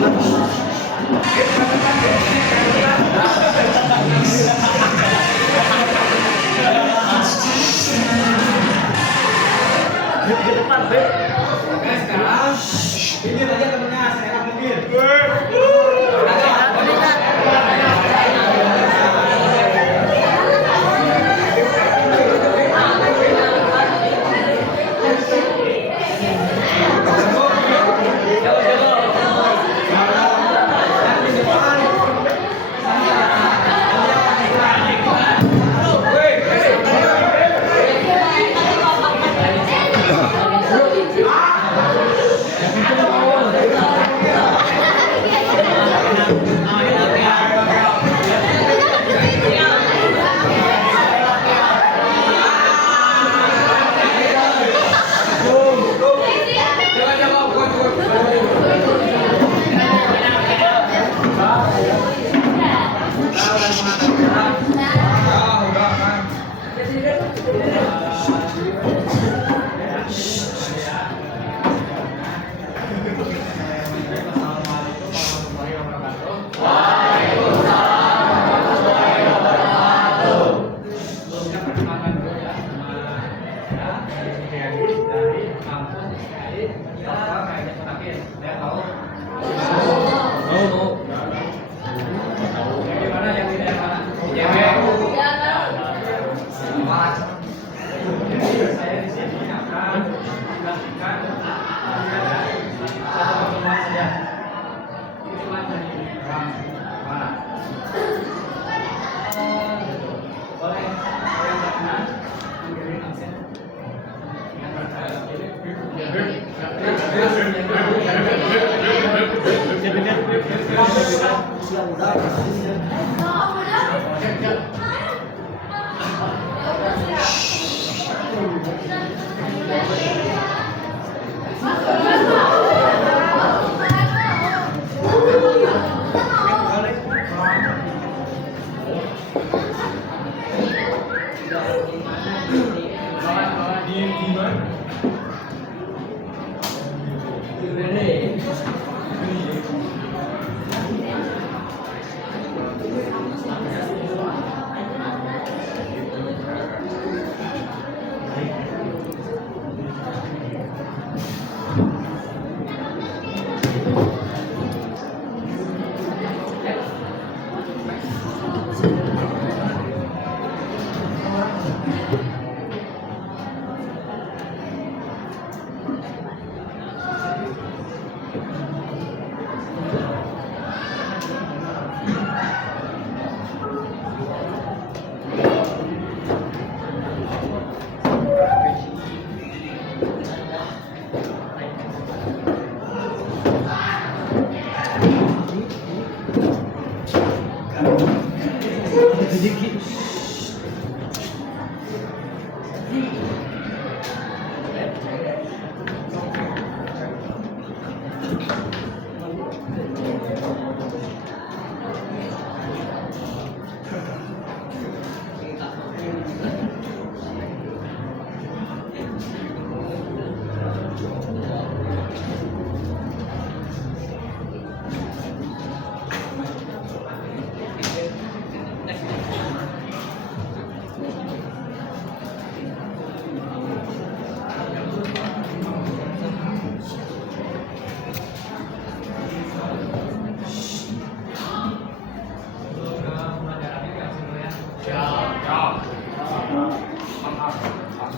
Di depan, Be. Oke, sekarang pinggir aja temennya, saya pinggir.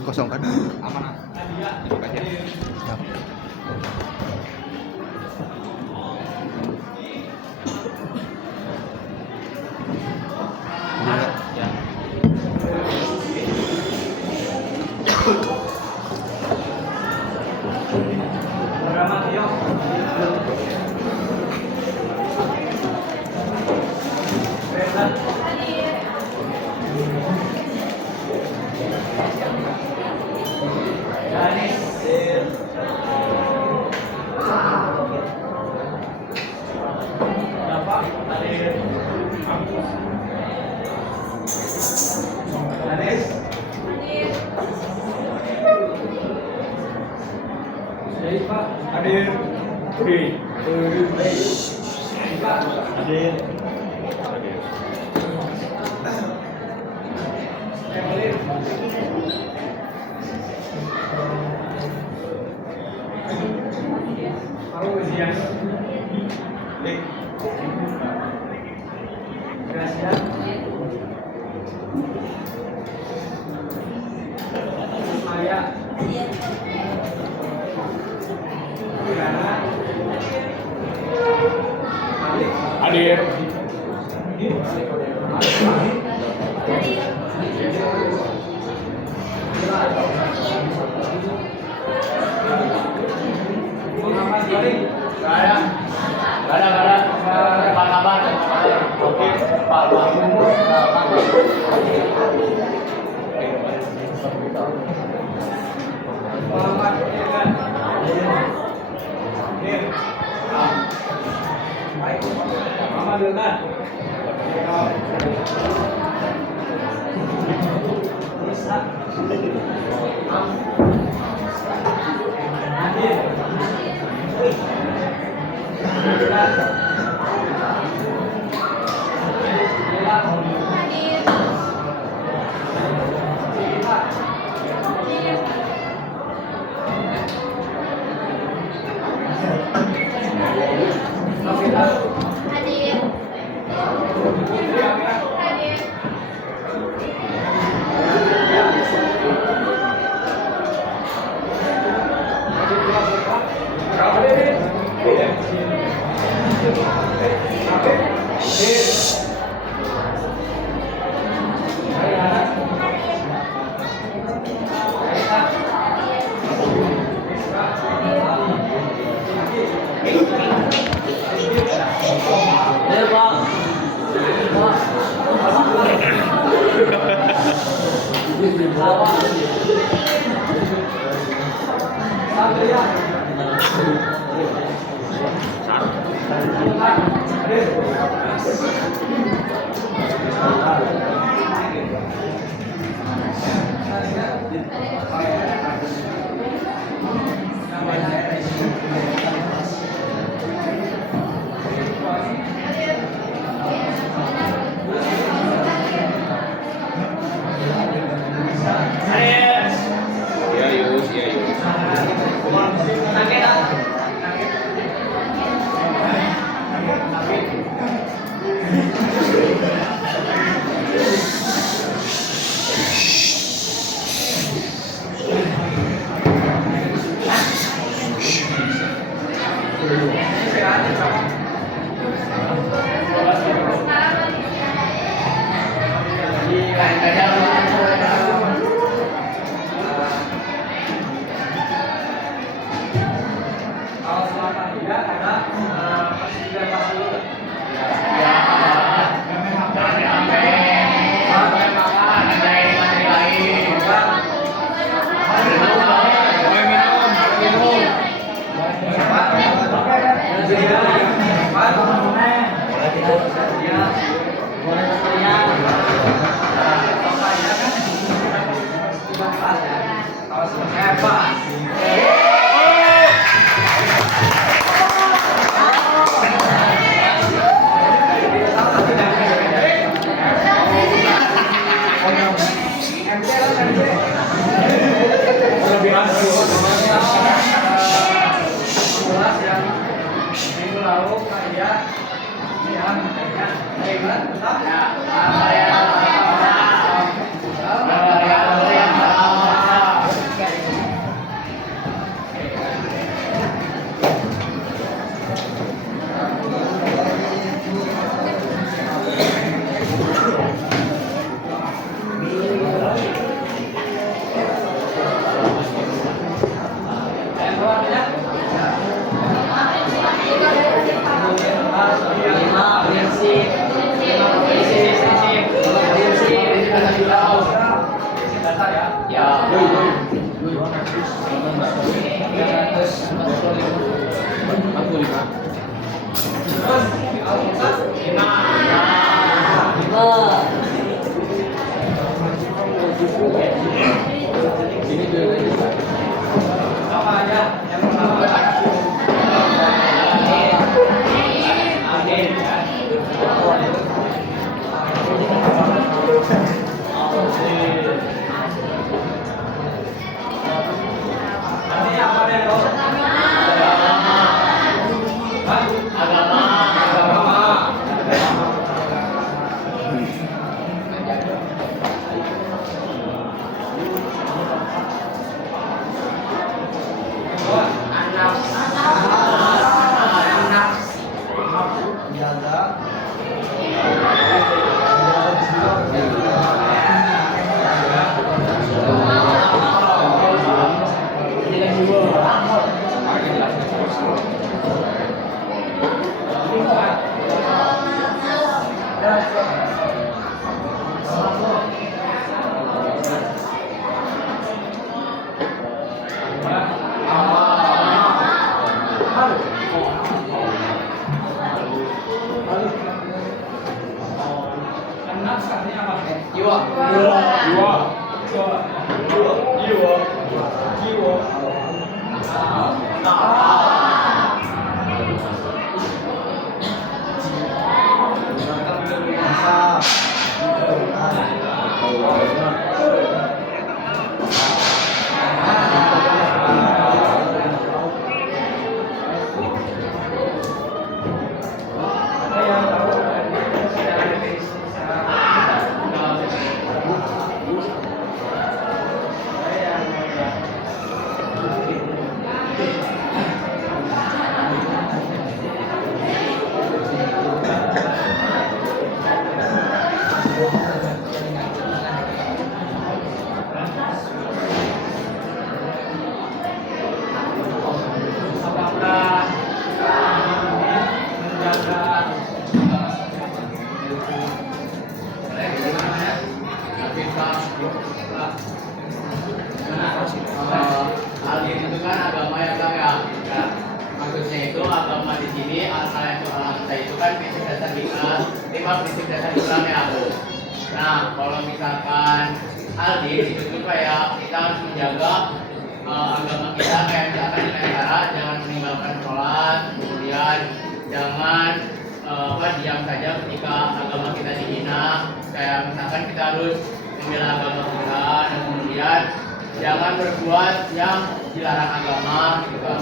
Kosong kan? Aman. Duduk aja. Siap. Ya. Hadir. Hadir. Mau ujian. Gracias. Maya. Hadir. Muhammad Jori. Saya. Ada. Kabar. Oke, Pak Muhammad Irfan. Muhammad Irfan. Apa aja yang pertama? Anas artinya apa? Jiwa. Apakah menjaga Al-Din itu kan agama ya Kang ya. Ya. Maksudnya itu agama di sini asal yang orang kita itu kan prinsip dasar Islam, 5 prinsip dasar Islam ya Bu. Nah kalau misalkan Al-Din itu kayak kita harus menjaga agama kita kayak misalkan dengan cara jangan meninggalkan sholat, kemudian jangan diam saja ketika agama kita dihina, kayak misalkan kita harus membela agama kita dan kemudian jangan berbuat yang dilarang agama gitu.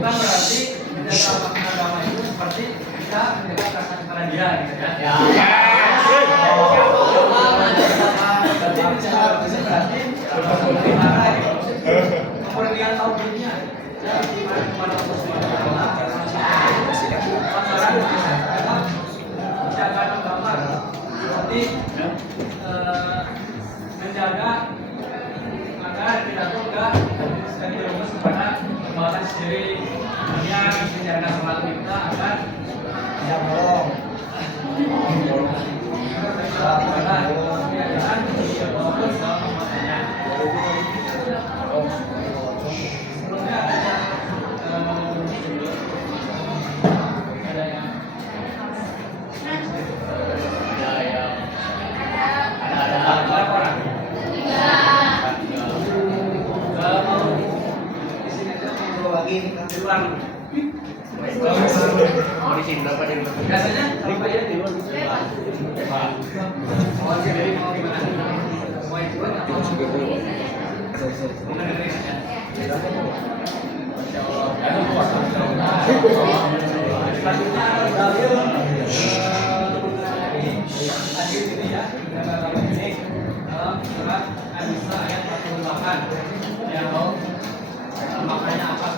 bukan berarti menjaga agama itu seperti kita menjaga rasa kepada dia gitu ya. Ya. Berarti menjaga itu berarti bagaimana gitu. Kemudian tauhidnya ya iman kepada Allah Subhanahu wa taala. Menjaga agama berarti menjaga agar kita tuh enggak terjerumus kepada perbuatan sendiri. Kemudian menjaga sholat kita agar tidak bolong. Mau di sini berapa di Biasanya sampai ya di luar gitu. Oh, jadi mau gimana? Mau ikut atau selanjutnya dalil hadis ini ya, dalam ini dalam surat An-Nisa ayat 48 yang maknanya apa?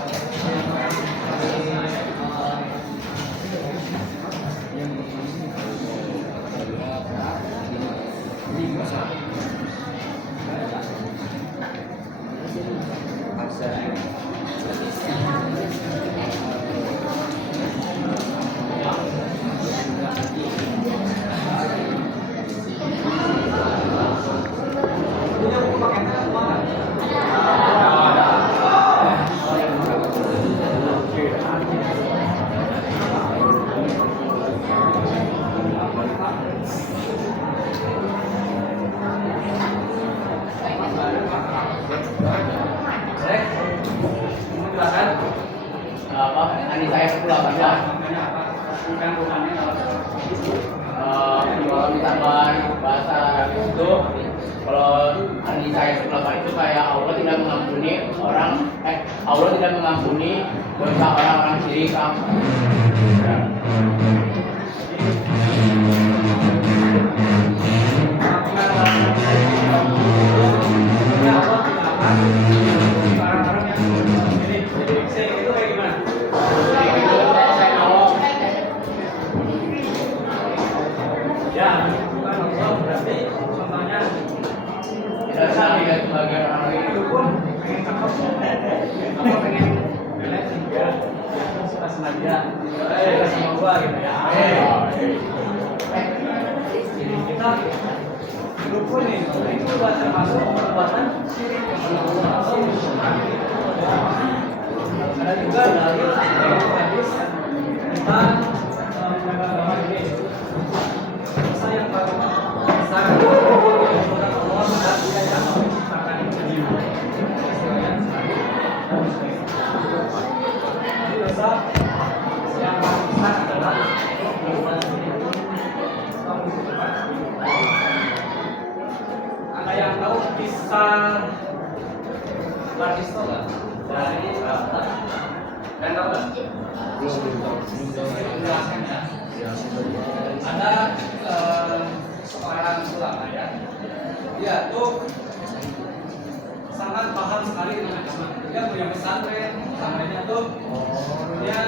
apa? Anissa yang 10 ya. Kalau misalkan bahasa Arab itu, kalau Anissa yang 10 itu kayak Allah tidak mengampuni Allah tidak mengampuni dosa orang-orang syirik. Sebagai orang itu pun pengen cakep, pengen relate juga, suka sengaja, suka sama gua gitu ya. Jadi kita rukun itu buat termasuk perbuatan syirik atau musyrik. Ada juga dari hadis tentang agama ini. Saya yang pertama, sangat Allah dan Dia yang menciptakan itu. Jadi dosa yang paling besar adalah ada yang tahu kisah Bardisto nggak? Dari dan tahu nggak? Jelaskan ya. Ada seorang ulama ya, dia tuh sangat paham sekali dengan agama. Dia punya pesantren, pesantrennya tuh dia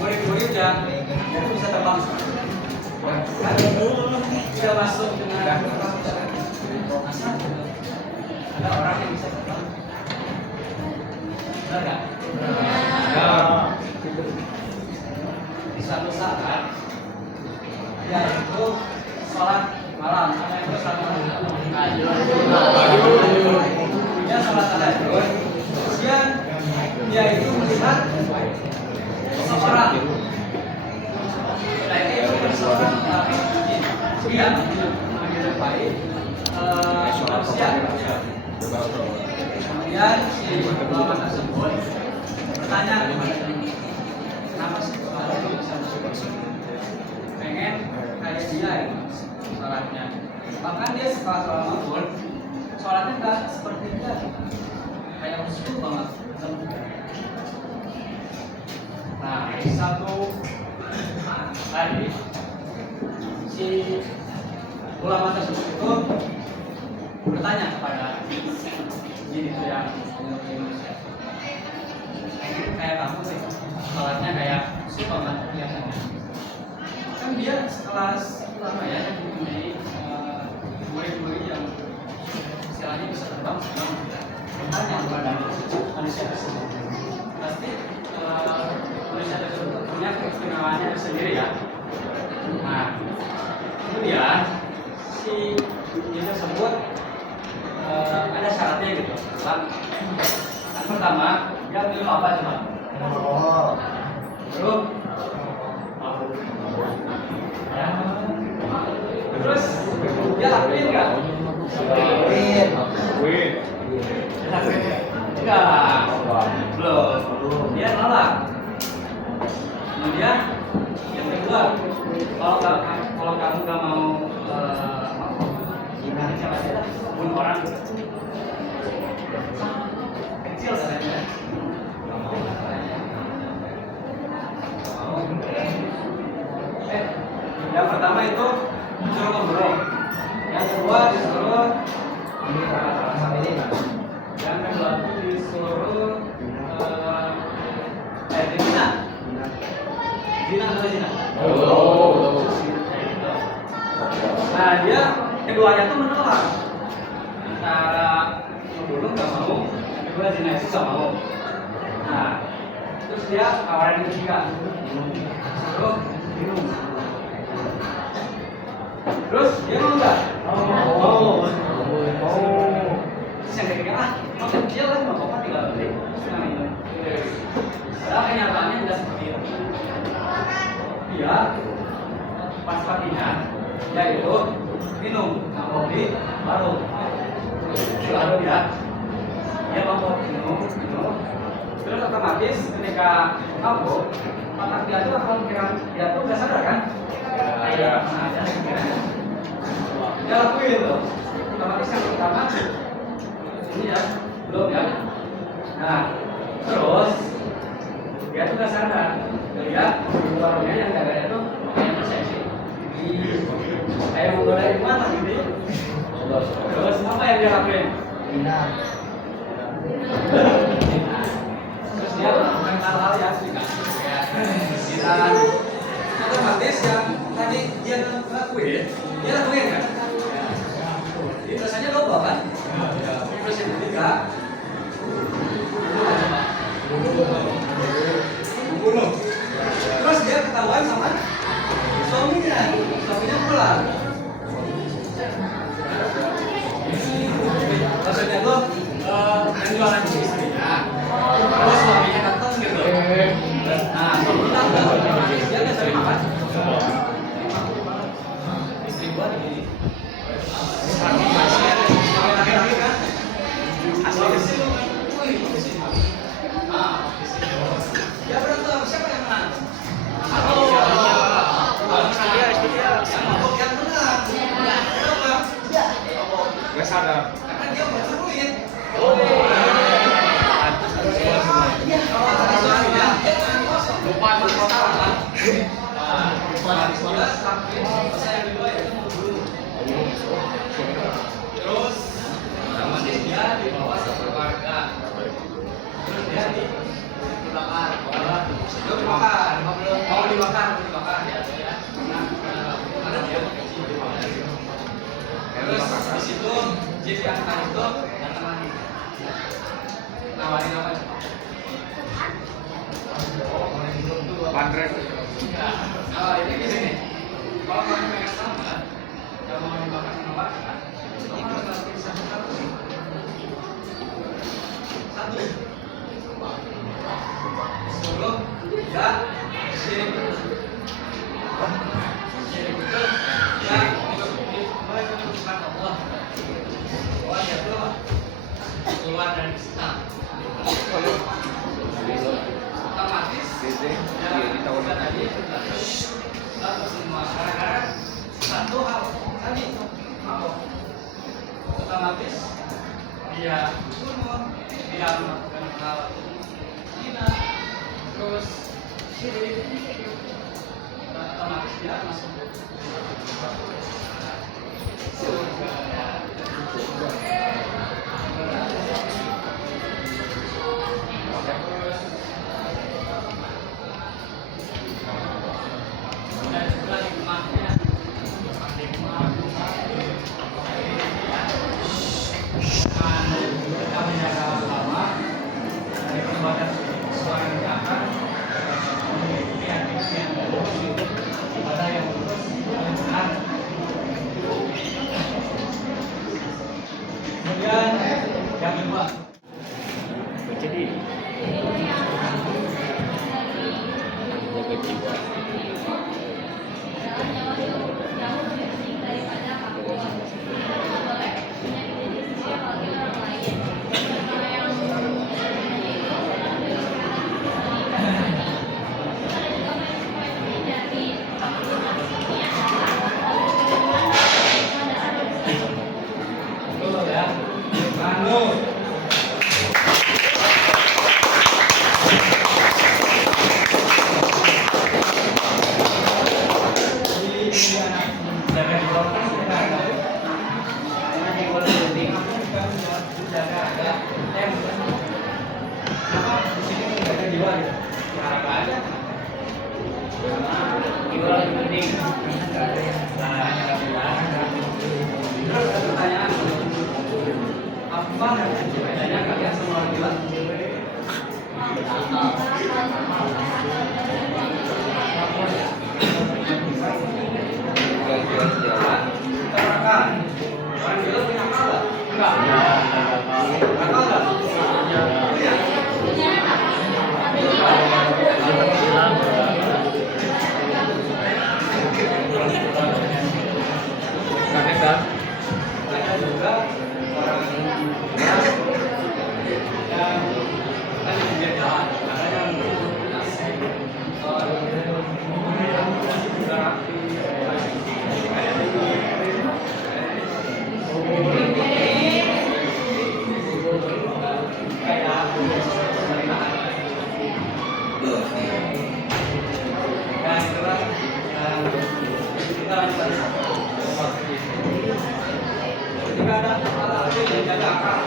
murid-murid yang itu bisa terbang. Kan tidak masuk dengan asal ada orang yang bisa terbang. Benar nggak? Di suatu saat dia itu sholat malam. Ada yang sholat malam. Dia sholat tahajud. Kemudian dia itu melihat seseorang. Nah itu seseorang dia menyerupai manusia. Kemudian si ulama tersebut bertanya kenapa sih kalau bisa masuk? Pengen kayak dia ya sholatnya. Bahkan dia setelah sholat maghrib, sholatnya nggak seperti dia, kayak khusyuk banget. Nah, satu hari si ulama tersebut itu bertanya kepada jin itu yang menyerupai manusia. Kayak kamu sih, sholatnya kayak khusyuk banget kelihatannya. Kan dia sekelas ulama ya yang mempunyai murid-murid yang istilahnya bisa terbang sedang bertanya kepada manusia tersebut. Pasti manusia tersebut punya keistimewaannya sendiri ya. Nah, kemudian si jin tersebut ada syaratnya gitu. Yang pertama, dia minum apa coba? Belum. Ya. Terus dia lakuin nggak? Lakuin. Enggak. Belum. Dia nolak. Kemudian yang kedua, kalau kamu nggak mau gimana caranya? Bunuh orang kecil katanya. Yang pertama itu disuruh ngobrol. Yang kedua disuruh yang kedua itu disuruh zina. Zina atau zina? Nah dia keduanya tuh menolak. Antara membunuh nggak mau, yang kedua zina itu nggak mau. Nah terus dia tawaran yang ketiga, suruh minum. Terus dia mau nggak? Mau. Terus yang ketiga mau kecil kan mau apa tinggal beli. Terus yang minum. Padahal kenyataannya tidak seperti itu. Dia pas paginya dia itu minum, nggak mau beli baru. Baru dia mau minum. Terus otomatis ketika mabuk, otak dia itu akan kira dia tuh nggak sadar kan? Kayak mana aja sekiranya. Dia lakuin tuh. Otomatis yang pertama ini ya, belum ya. Nah, terus dia tuh nggak sadar. Lihat warungnya yang jaganya tuh kayak persepsi. Kayak menggoda iman lah gitu. Terus apa yang dia lakuin? Terus dia melakukan hal-hal yang kayak otomatis yang tadi dia lakuin kan? Jadi rasanya loba kan? Terus yang ketiga membunuh. keluar. Maksudnya tuh yang jualan itu istrinya, terus suaminya datang gitu. Nah, suaminya datang, dia nggak sering makan. Istri gua di laki-laki kan, asli sih. Ya berantem, siapa yang menang? Yang mabuk yang menang. Kenapa? Gak sadar. Karena dia mau duit. Terus otomatis dia dibawa ke keluarga. Terus dia dibakar. Belum dibakar, mau dibakar. Karena dia kecil. Terus di situ Jeep yang tadi itu datang lagi. Nawarin apa? Bandrek. Ini gini nih. Kalau kamu pengen sama, kalau mau dibakar sama bakar, kamu harus masukin satu. Sebelum ya syirik itu ya menyebutkan Allah. Allah itu keluar dari Islam. Otomatis ya tadi satu semua karena satu hal tadi mabuk otomatis dia bunuh, dia melakukan hal zina, terus syirik, otomatis dia masuk dan juga hikmahnya kita menjaga agama dari perbuatan seorang yang jahat, keyakinan yang lurus, ibadah yang lurus, yang benar. Kemudian yang kedua, Jadi jaga jiwa. betul ya, Manu. Apa bedanya kalian sama orang gila? Katakan, orang gila punya akal nggak? Enggak. Akal nggak? Iya. Kadang Ada juga orang yang tadi dia jalan, ada yang nasi, juga rapi, ketika ada hal yang jaga akal,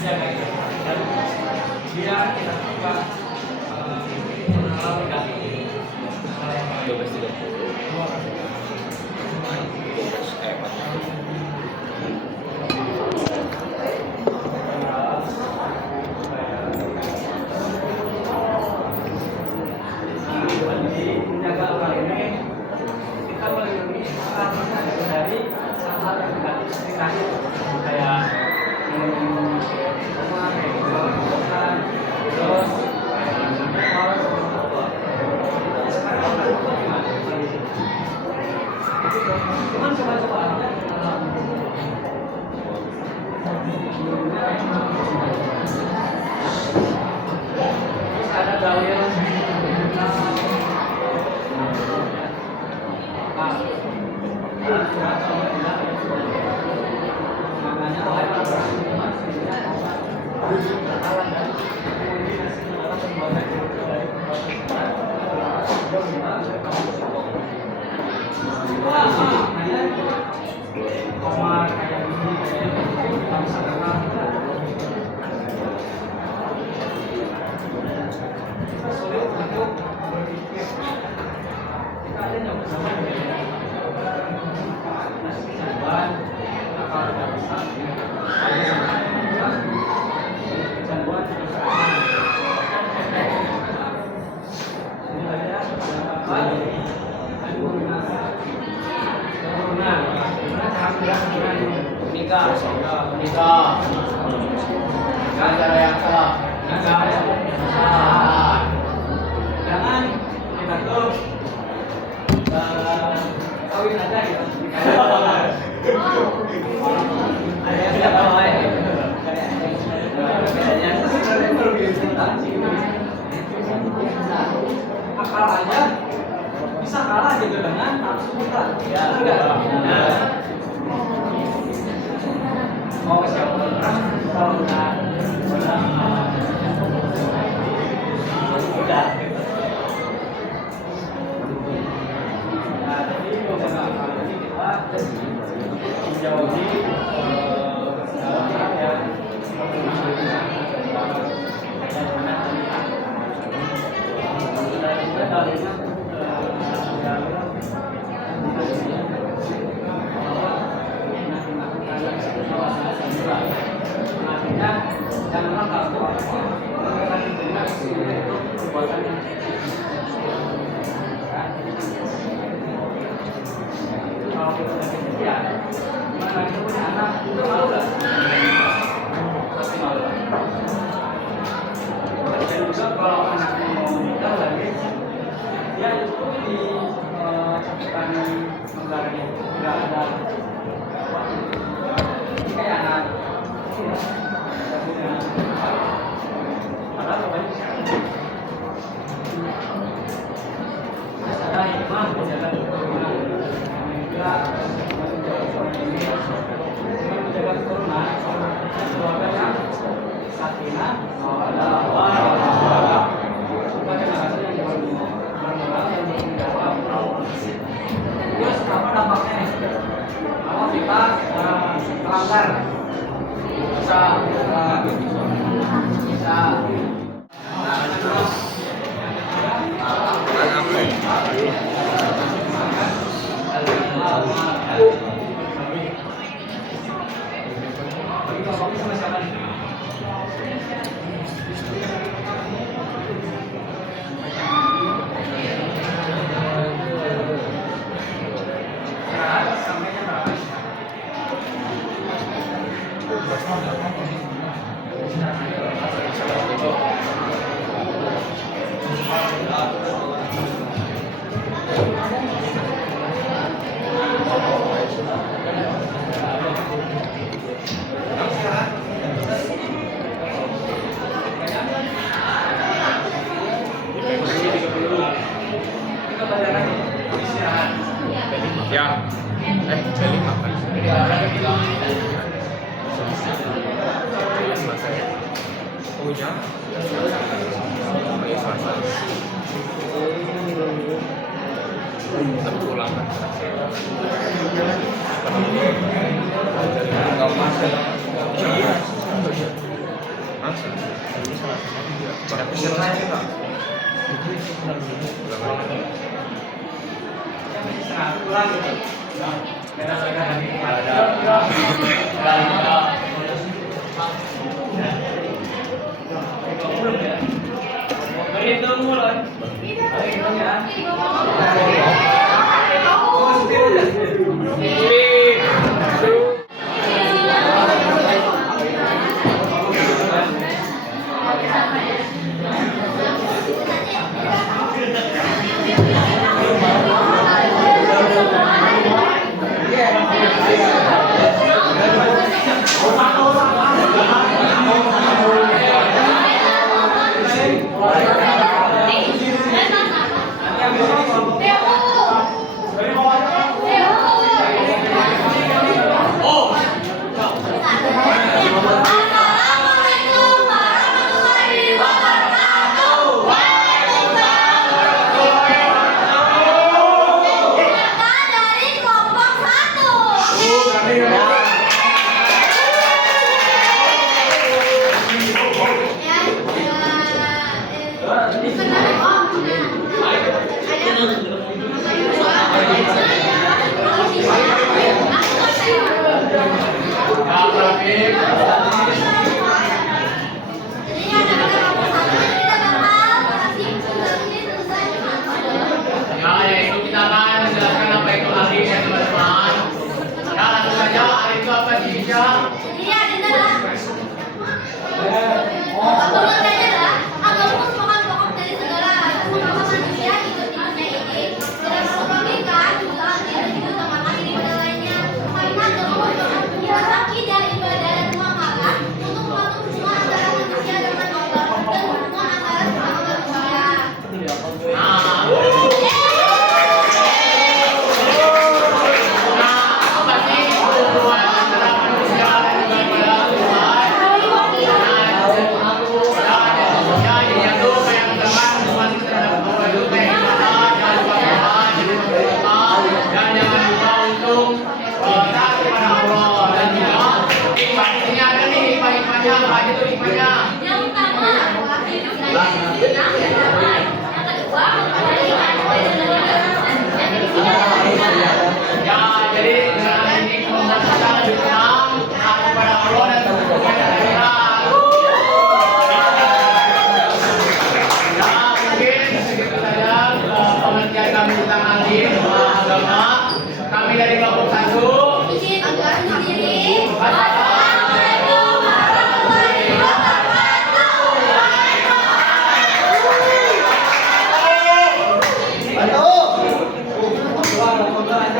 jaga itu, dan dia tidak suka hal negatif. 12.30. Terus ada galian nikah, Cara yang salah. jangan kita tuh kawin aja gitu. Ada yang tidak tahu ya. Bedanya sebenarnya berbeda akal aja bisa kalah gitu dengan nafsu kita. Ya enggak. Mau siapa kalau udah udah nah jadi beberapa kali kita menjauhi kesalahan yang dan juga dalilnya artinya janganlah takut akan diterima itu perbuatan yang kalau kita sakit ya gimana kita punya anak itu malu nggak? Pasti malu. Dan juga kalau anaknya mau menikah lagi dia itu di catatan negaranya tidak ada ini kayak anak padahal banyak ada hikmah menjaga keturunan juga menjaga keturunan keluarga yang sakinah mawaddah supaya generasi yang bermoral yang bertanggung jawab. Terus apa dampaknya nih? Kalau kita melanggar bisa Ya, jadi makan. Oh ya, tapi pulang kan. Enggak masuk. Masuk. Tapi selesai enggak? pulang gitu. Beda-beda berhitung mulai. Berhitung ya. hikmahnya, apa itu hikmahnya? Yang utama hidup dari senang dan aman. Yang kedua Ya, jadi dengan ini membuat kita lebih tenang kepada Allah dan tentunya dari akhirat. Ya, mungkin segitu saja pengertian kami tentang alim agama. Kami dari kelompok 1. izin agar diri. Wassalamualaikum warahmatullahi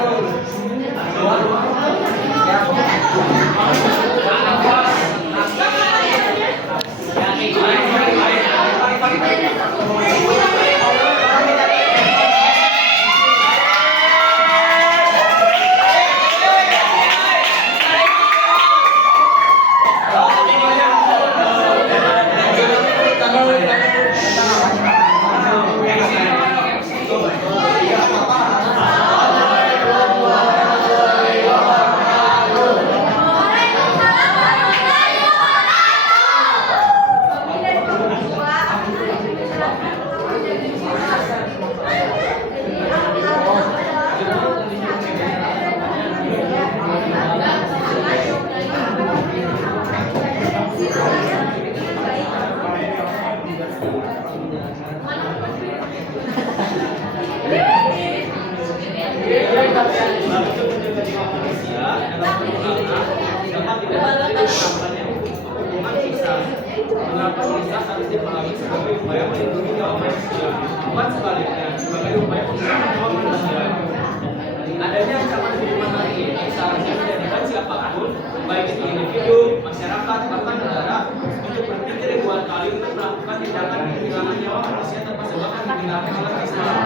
Mengapa kita harus dipahami sebagai upaya melindungi nyawa manusia, bukan sebaliknya sebagai upaya melindungi nyawa manusia. Adanya ancaman hukuman hari ini seharusnya menjadikan siapapun, baik itu individu, masyarakat, bahkan negara, untuk berpikir ribuan kali untuk melakukan tindakan penghilangan nyawa manusia tanpa sebab yang dibenarkan oleh Islam.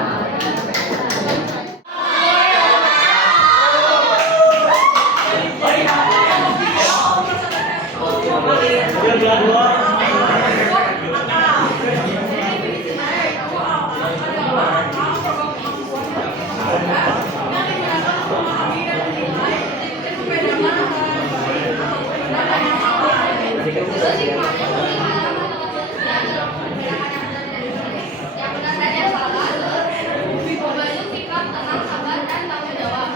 Yang benar dan yang salah, membantu sikap tenang, sabar, dan tanggung jawab.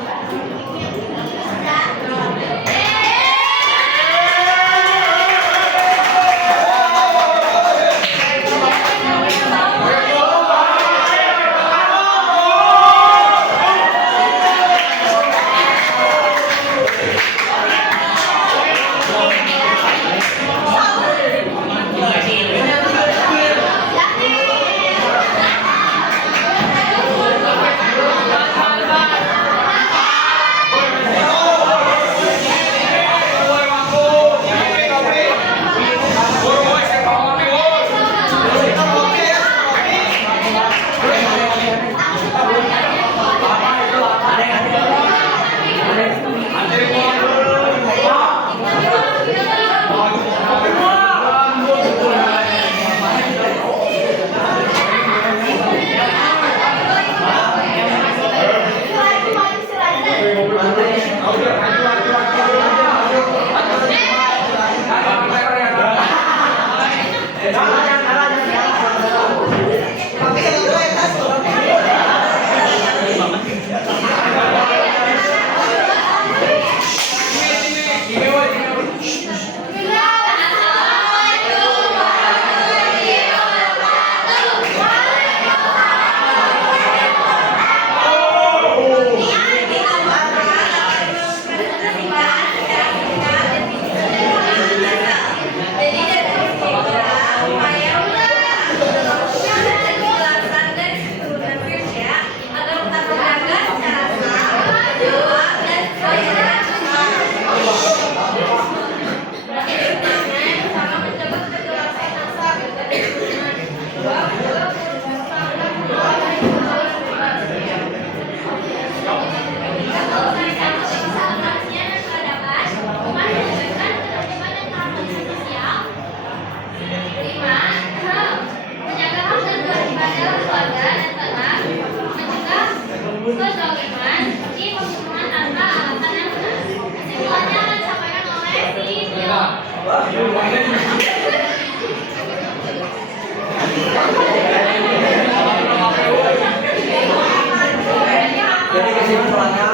Jadi kesimpulannya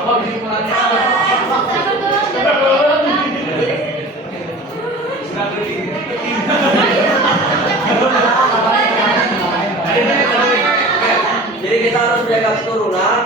Apa kesimpulannya? jadi kita harus menjaga keturunan